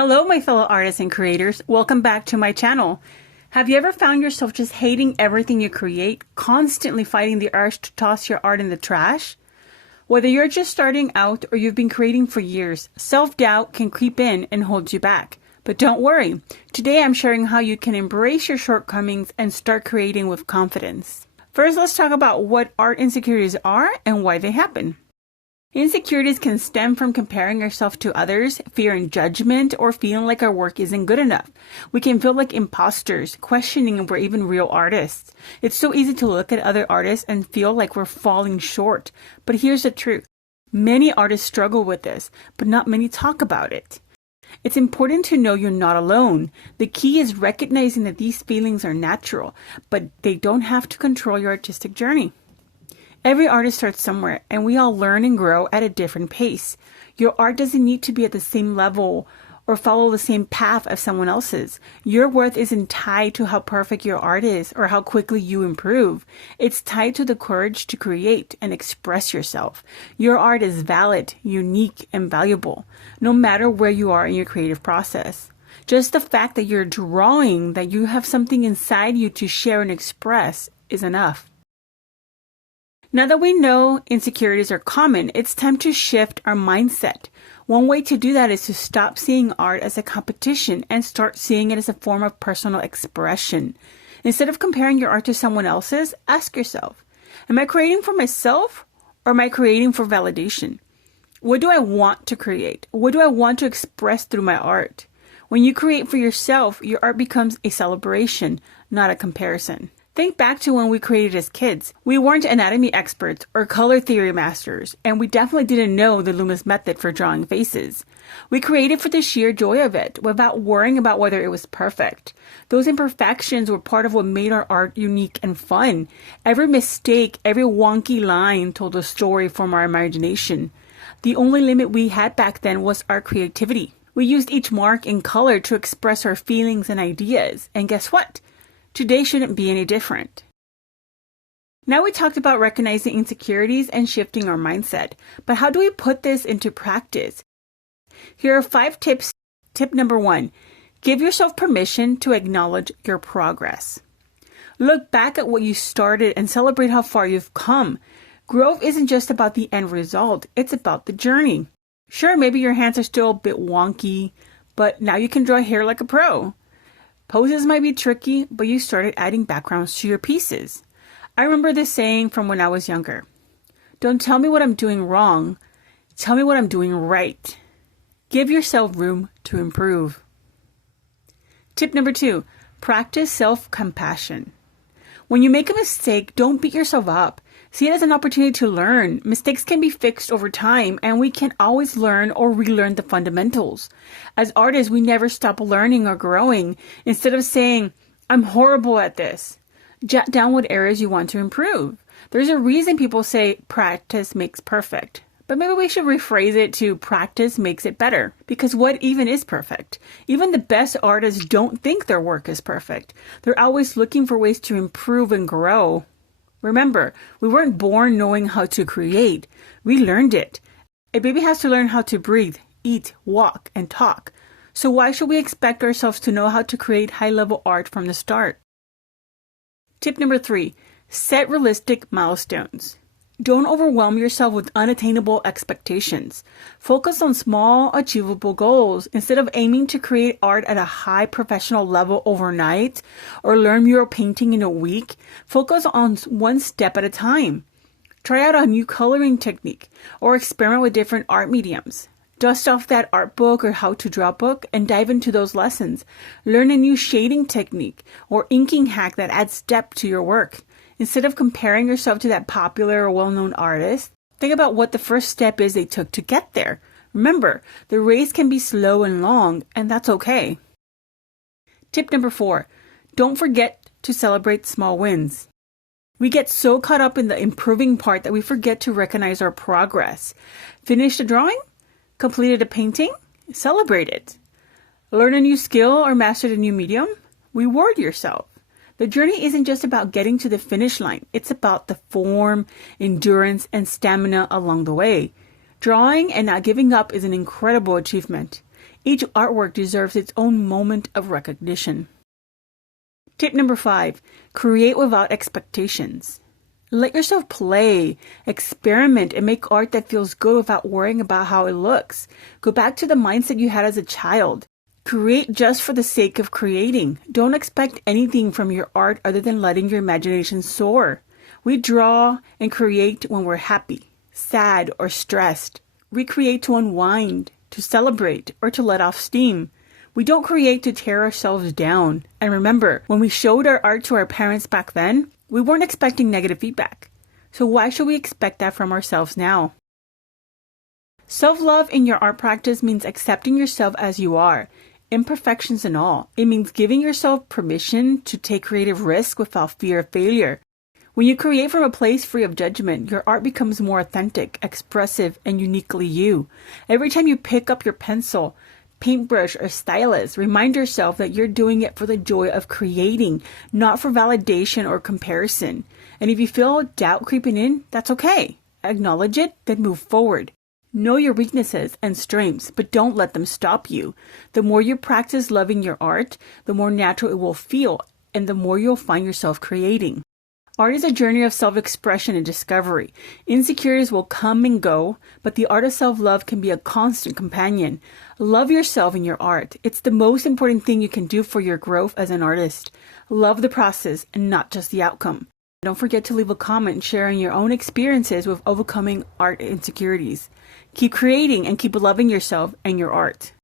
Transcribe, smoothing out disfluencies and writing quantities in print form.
Hello, my fellow artists and creators. Welcome back to my channel. Have you ever found yourself just hating everything you create, constantly fighting the urge to toss your art in the trash? Whether you're just starting out or you've been creating for years, self-doubt can creep in and hold you back. But don't worry. Today I'm sharing how you can embrace your shortcomings and start creating with confidence. First, let's talk about what art insecurities are and why they happen. Insecurities can stem from comparing ourselves to others, fearing judgment, or feeling like our work isn't good enough. We can feel like imposters, questioning if we're even real artists. It's so easy to look at other artists and feel like we're falling short. But here's the truth. Many artists struggle with this, but not many talk about it. It's important to know you're not alone. The key is recognizing that these feelings are natural, but they don't have to control your artistic journey. Every artist starts somewhere, and we all learn and grow at a different pace. Your art doesn't need to be at the same level or follow the same path as someone else's. Your worth isn't tied to how perfect your art is or how quickly you improve. It's tied to the courage to create and express yourself. Your art is valid, unique, and valuable, no matter where you are in your creative process. Just the fact that you're drawing, that you have something inside you to share and express, is enough. Now that we know insecurities are common, it's time to shift our mindset. One way to do that is to stop seeing art as a competition and start seeing it as a form of personal expression. Instead of comparing your art to someone else's, ask yourself, am I creating for myself or am I creating for validation? What do I want to create? What do I want to express through my art? When you create for yourself, your art becomes a celebration, not a comparison. Think back to when we created as kids. We weren't anatomy experts or color theory masters, and we definitely didn't know the Loomis method for drawing faces. We created for the sheer joy of it, without worrying about whether it was perfect. Those imperfections were part of what made our art unique and fun. Every mistake, every wonky line told a story from our imagination. The only limit we had back then was our creativity. We used each mark in color to express our feelings and ideas, and guess what? Today shouldn't be any different. Now we talked about recognizing insecurities and shifting our mindset, but how do we put this into practice? Here are 5 tips. Tip number 1, give yourself permission to acknowledge your progress. Look back at what you started and celebrate how far you've come. Growth isn't just about the end result, it's about the journey. Sure, maybe your hands are still a bit wonky, but now you can draw hair like a pro. Poses might be tricky, but you started adding backgrounds to your pieces. I remember this saying from when I was younger. Don't tell me what I'm doing wrong. Tell me what I'm doing right. Give yourself room to improve. Tip number 2, practice self-compassion. When you make a mistake, don't beat yourself up. See it as an opportunity to learn. Mistakes can be fixed over time, and we can always learn or relearn the fundamentals. As artists, we never stop learning or growing. Instead of saying, I'm horrible at this, jot down what areas you want to improve. There's a reason people say practice makes perfect. But maybe we should rephrase it to practice makes it better. Because what even is perfect? Even the best artists don't think their work is perfect. They're always looking for ways to improve and grow. Remember, we weren't born knowing how to create. We learned it. A baby has to learn how to breathe, eat, walk, and talk. So why should we expect ourselves to know how to create high-level art from the start? Tip number 3, set realistic milestones. Don't overwhelm yourself with unattainable expectations. Focus on small, achievable goals. Instead of aiming to create art at a high professional level overnight or learn mural painting in a week, focus on one step at a time. Try out a new coloring technique or experiment with different art mediums. Dust off that art book or how to draw book and dive into those lessons. Learn a new shading technique or inking hack that adds depth to your work. Instead of comparing yourself to that popular or well-known artist, think about what the first step is they took to get there. Remember, the race can be slow and long, and that's okay. Tip number 4, don't forget to celebrate small wins. We get so caught up in the improving part that we forget to recognize our progress. Finished a drawing? Completed a painting? Celebrate it. Learn a new skill or mastered a new medium? Reward yourself. The journey isn't just about getting to the finish line. It's about the form, endurance, and stamina along the way. Drawing and not giving up is an incredible achievement. Each artwork deserves its own moment of recognition. Tip number 5, create without expectations. Let yourself play, experiment, and make art that feels good without worrying about how it looks. Go back to the mindset you had as a child. Create just for the sake of creating. Don't expect anything from your art other than letting your imagination soar. We draw and create when we're happy, sad, or stressed. We create to unwind, to celebrate, or to let off steam. We don't create to tear ourselves down. And remember, when we showed our art to our parents back then, we weren't expecting negative feedback. So why should we expect that from ourselves now? Self-love in your art practice means accepting yourself as you are, imperfections and all. It means giving yourself permission to take creative risks without fear of failure. When you create from a place free of judgment, your art becomes more authentic, expressive, and uniquely you. Every time you pick up your pencil, paintbrush, or stylus, remind yourself that you're doing it for the joy of creating, not for validation or comparison. And if you feel doubt creeping in, that's okay. Acknowledge it, then move forward. Know your weaknesses and strengths, but don't let them stop you. The more you practice loving your art, the more natural it will feel, and the more you'll find yourself creating. Art is a journey of self-expression and discovery. Insecurities will come and go, but the art of self-love can be a constant companion. Love yourself in your art. It's the most important thing you can do for your growth as an artist. Love the process and not just the outcome. Don't forget to leave a comment sharing your own experiences with overcoming art insecurities. Keep creating and keep loving yourself and your art.